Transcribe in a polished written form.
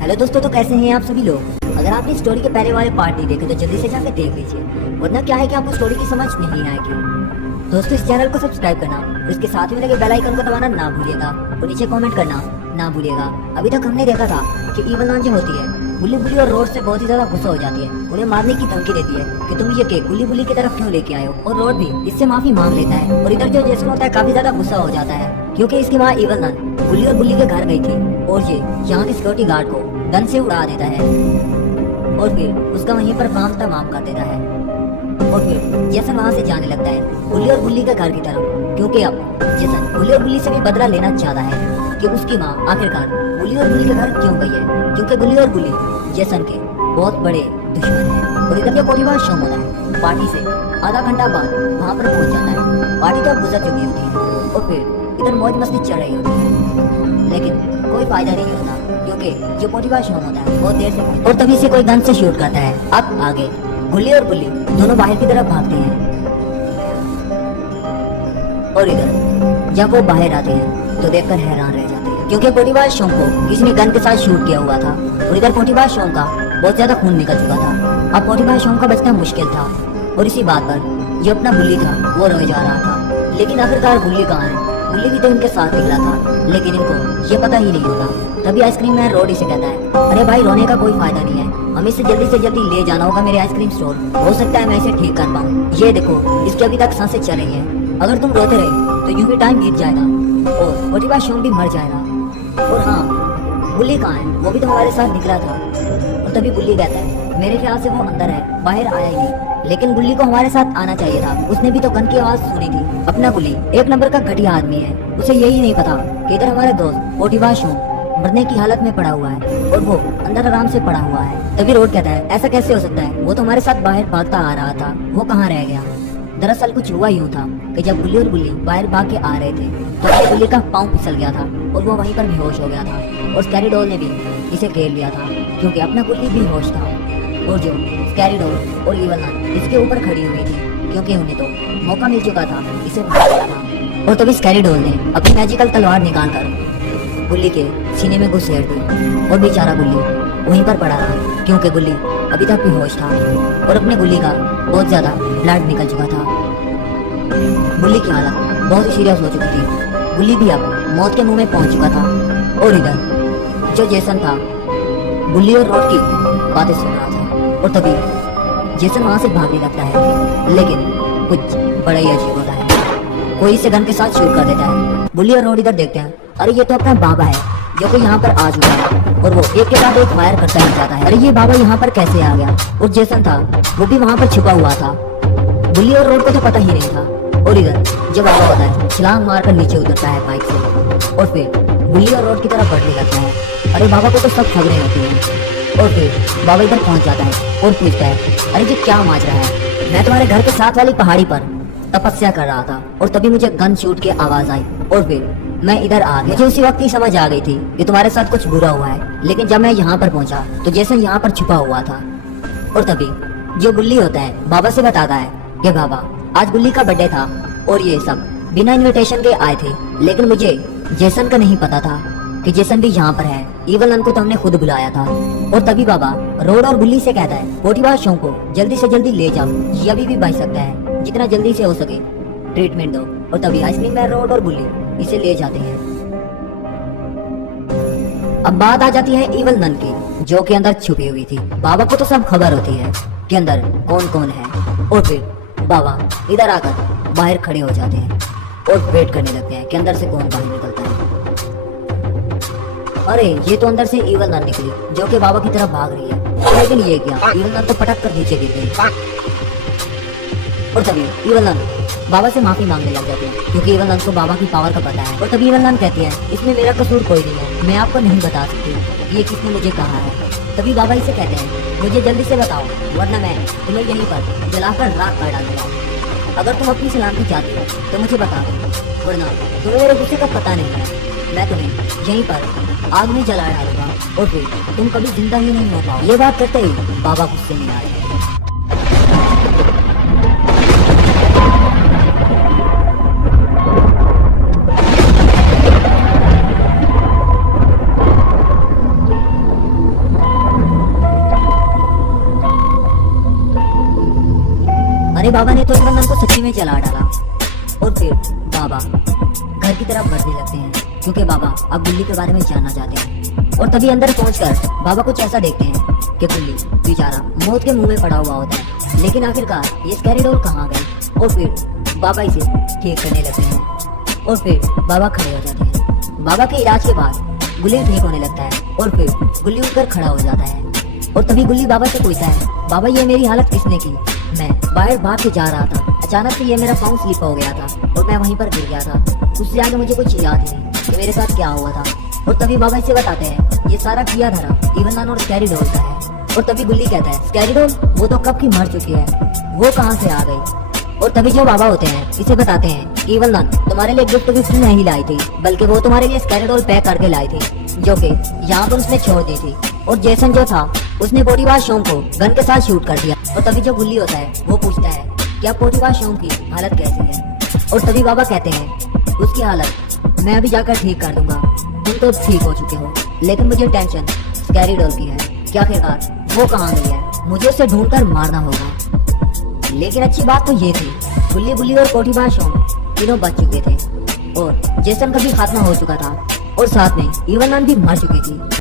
Hello दोस्तों, तो कैसे हैं आप सभी लोग। अगर आपने स्टोरी के पहले वाले पार्ट नहीं देखे तो जल्दी से जाकर देख लीजिए, वरना क्या है कि आपको स्टोरी की समझ नहीं आएगी। दोस्तों, इस चैनल को सब्सक्राइब करना और इसके साथ में लगे बेल आइकन को दबाना ना भूलिएगा और नीचे कमेंट करना ना भूलिएगा। अभी तक हमने देखा था कि इवल नान जो होती है गुल्ली बुल्ली और रोड से बहुत ही ज्यादा गुस्सा हो जाती है, उन्हें मारने की धमकी देती है कि तुम ये केक गुल्ली बुल्ली की तरफ क्यों लेके आए हो, और रोड भी इससे माफी मांग लेता है। और इधर जो जेसन होता है काफी ज्यादा गुस्सा हो जाता है क्योंकि इसकी माँ इवल नान गुल्ली और बुल्ली के घर गई थी और ये यहाँ के सिक्योरिटी गार्ड को गन से उड़ा देता है और फिर उसका वहीं पर काम तमाम कर देता है। और फिर जेसन वहाँ से जाने लगता है गुल्ली और बुल्ली के घर की तरफ, क्योंकि अब जेसन गुल्ली और बुल्ली से भी बदला लेना चाहता है कि उसकी माँ आखिरकार गुल्ली और बुल्ली के घर क्यों गई है, क्योंकि गुल्ली और बुल्ली जेसन के बहुत बड़े दुश्मन हैं। और इधर जो कोटिवार शो होता है पार्टी से आधा घंटा बाद वहाँ पर पहुँच जाता है। पार्टी तो अब गुजर चुकी होती है और फिर इधर मौज मस्ती चल रही होती है, लेकिन कोई फायदा नहीं होता क्योंकि जो मोटिवा शो होता है बहुत देर से और तभी से कोई गन से शूट करता है। अब आगे गुल्ली और बुल्ली दोनों बाहर की तरफ भागते हैं और इधर जब वो बाहर आते हैं तो देखकर हैरान रह जाते हैं क्योंकि पोटीवार शो को किसी ने गन के साथ शूट किया हुआ था और इधर पोटीवार शो का बहुत ज्यादा खून निकल चुका था। अब पोटीवार शो का बचना मुश्किल था और इसी बात पर जो अपना बुल्ली था वो रोए जा रहा था। लेकिन आखिरकार बुल्ली कहाँ है, बुल्ली भी तो इनके साथ निकला था, लेकिन इनको ये पता ही नहीं होता। तभी आइसक्रीम मैन रोड इसे कहता है, अरे भाई रोने का कोई फायदा नहीं है, हमें इसे जल्दी से जल्दी ले जाना होगा मेरे आइसक्रीम स्टोर, हो सकता है मैं इसे ठीक कर पाऊँ। ये देखो इसकी अभी तक सांसें चल रही हैं, अगर तुम रोते रहे तो यूं ही टाइम बीत जाएगा और मोटिवा शोन भी मर जाएगा। और हाँ, बुल्ली कहाँ है, वो भी तो हमारे साथ निकला था। और तभी बुल्ली कहता है, मेरे ख्याल से वो अंदर है, बाहर आया ही नहीं, लेकिन बुल्ली को हमारे साथ आना चाहिए था, उसने भी तो गन की आवाज सुनी थी। अपना बुल्ली एक नंबर का घटिया आदमी है, उसे यही नहीं पता कि इधर हमारे दोस्त मोटिवा शो मरने की हालत में पड़ा हुआ है और वो अंदर आराम से पड़ा हुआ है। तभी रोड कहता है, ऐसा कैसे हो सकता है, वो तो हमारे साथ बाहर भागता आ रहा था, वो कहाँ रह गया। दरअसल कुछ हुआ यूँ था कि जब बुल्ली और बुल्ली बाहर भाग के आ रहे थे तो बुल्ली का पाँव फिसल गया था और वो वहीं पर बेहोश हो गया था और स्कैरी डॉल ने भी इसे घेर लिया था क्योंकि अपना बुल्ली बेहोश था और जो स्कैरी डॉल और इवल नान इसके ऊपर खड़ी हुई थी क्योंकि उन्हें तो मौका मिल चुका था इसे मारने का। और तभी स्कैरी डॉल ने अपनी मैजिकल तलवार निकाल कर बुल्ली के सीने में घुसेड़ दी और बेचारा बुल्ली वहीं पर पड़ा रहा क्योंकि बुल्ली अभी तक बेहोश था और अपने बुल्ली का बहुत ज्यादा ब्लड निकल चुका था। बुल्ली की हालत बहुत ही सीरियस हो चुकी थी, बुल्ली भी अब मौत के मुंह में पहुंच चुका था। और इधर जो जेसन था बुल्ली और रोड की बातें सुन रहा था और तभी जेसन वहां से भागने लगता है, लेकिन कुछ बड़ा ही अजीब होता है, कोई इसे गन के साथ शूट कर देता है। बुल्ली और रोड इधर देखते हैं, अरे ये तो अपना बाबा है जो कि यहाँ पर आ चुका है और वो एक के बाद एक फायर करता ही जाता है। अरे ये बाबा यहाँ पर कैसे आ गया, और जेसन था वो भी वहाँ पर छुपा हुआ था। बुल्ली और रोड को तो पता ही नहीं था। और इधर जब बाबा होता है छलांग मारकर नीचे उतरता है बाइक से और फिर बुल्ली और रोड की तरफ बढ़ने लगता है। अरे बाबा को तो सब खबरें होती हैं। और फिर बाबा इधर पहुंच जाता है और पूछता है, अरे ये क्या माजरा है, मैं तुम्हारे घर के साथ वाली पहाड़ी पर तपस्या कर रहा था और तभी मुझे गन शूट की आवाज आई और फिर मैं इधर आ गया। मुझे उसी वक्त ही समझ आ गई थी कि तुम्हारे साथ कुछ बुरा हुआ है, लेकिन जब मैं यहाँ पर पहुंचा तो जेसन यहाँ पर छुपा हुआ था। और तभी जो बुल्ली होता है बाबा से बताता है कि बाबा आज बुल्ली का बर्थडे था और ये सब बिना इनविटेशन के आए थे, लेकिन मुझे जेसन का नहीं पता था कि जेसन भी यहाँ पर है, इवल नान को तो हमने खुद बुलाया था। और तभी बाबा रोड और बुल्ली से कहता है, पोटीवार शो को जल्दी से जल्दी ले जाओ, ये अभी भी बच सकता है, जितना जल्दी से हो सके ट्रीटमेंट दो। और तभी आइसक्रीम मैन रोड और बुल्ली इसे ले जाते हैं। अब बात आ जाती है इवल नन की जो कि अंदर छुपी हुई थी। बाबा को तो सब खबर होती है कि अंदर कौन कौन है और फिर बाबा इधर आकर बाहर खड़े हो जाते हैं और वेट करने लगते हैं कि अंदर से कौन बाहर निकलता है। अरे ये तो अंदर से इवल नन निकली जो कि बाबा की तरफ भाग रही है, लेकिन ये क्या, इवल नन तो पटक कर नीचे गिर गई। और तभी इवल नन बाबा से माफी मांगने लग जाते हैं क्योंकि इवल नन को बाबा की पावर का पता है। और तभी इवल नन कहती है, इसमें मेरा कसूर कोई नहीं है, मैं आपको नहीं बता सकती ये किसने मुझे कहा है। तभी बाबा इसे कहते हैं, मुझे जल्दी से बताओ वरना मैं तुम्हें यहीं पर जलाकर राख कर डालूंगा। अगर तुम अपनी सलामती चाहती हो तो मुझे बता दो, वरना तुम्हें मेरे गुस्से का पता नहीं है, मैं तुम्हें यहीं पर आग में जला डालूंगा और फिर तुम कभी जिंदा ही नहीं हो पाओ। ये बात करते ही बाबा गुस्से में आ रहे हैं। अरे बाबा ने तो इवन नन को सच्ची में चला डाला। और फिर बाबा घर की तरफ बढ़ने लगते हैं क्योंकि बाबा अब गुल्ली के बारे में जानना चाहते हैं। और तभी अंदर पहुंचकर बाबा कुछ ऐसा देखते हैं कि गुल्ली बेचारा मौत के मुंह में पड़ा हुआ होता है। लेकिन आखिरकार ये स्कैरी डॉल कहाँ गई? और फिर बाबा इसे ठीक करने लगते हैं और फिर बाबा खड़े हो जाते हैं। बाबा के इलाज के बाद गुल्ली ठीक होने लगता है और फिर गुल्ली उठकर खड़ा हो जाता है। और तभी गुल्ली बाबा से पूछता है, बाबा ये मेरी हालत किसने की? मैं बाहर भाग के जा रहा था, अचानक से ये मेरा पाँव स्लिप हो गया था और मैं वहीं पर गिर गया था। उससे आगे मुझे कुछ याद नहीं कि मेरे साथ क्या हुआ था। और तभी बाबा इसे बताते हैं ये सारा किया धरा इवन नन और स्कैरी डॉल का है। और तभी गुल्ली कहता है, स्कैरी डॉल वो तो कब की मर चुकी है, वो कहाँ से आ गई? और तभी जो बाबा होते हैं इसे बताते हैं, इवन नन तुम्हारे लिए गिफ्ट नहीं लाई थी, बल्कि वो तुम्हारे लिए स्कैरी डॉल पैक करके लाई थी जो कि यहाँ पर उसने छोड़ दी थी। और जेसन जो था उसने पोटीबाज शोम को गन के साथ शूट कर दिया। और तभी जो गुल्ली होता है वो पूछता है क्या पोटीबाज शोम की हालत कैसी है? और तभी बाबा कहते हैं उसकी हालत मैं अभी जाकर ठीक कर दूंगा, तुम तो ठीक हो चुके हो, लेकिन मुझे टेंशन स्कैरी डॉल की है कि आखिरकार वो कहाँ गई है, मुझे उसे ढूंढकर मारना होगा। लेकिन अच्छी बात तो ये थी गुल्ली बुल्ली और पोटीबाज शोम तीनों बच चुके थे और जेसन का भी खात्मा हो चुका था और साथ में इवन नन भी मर चुकी थी।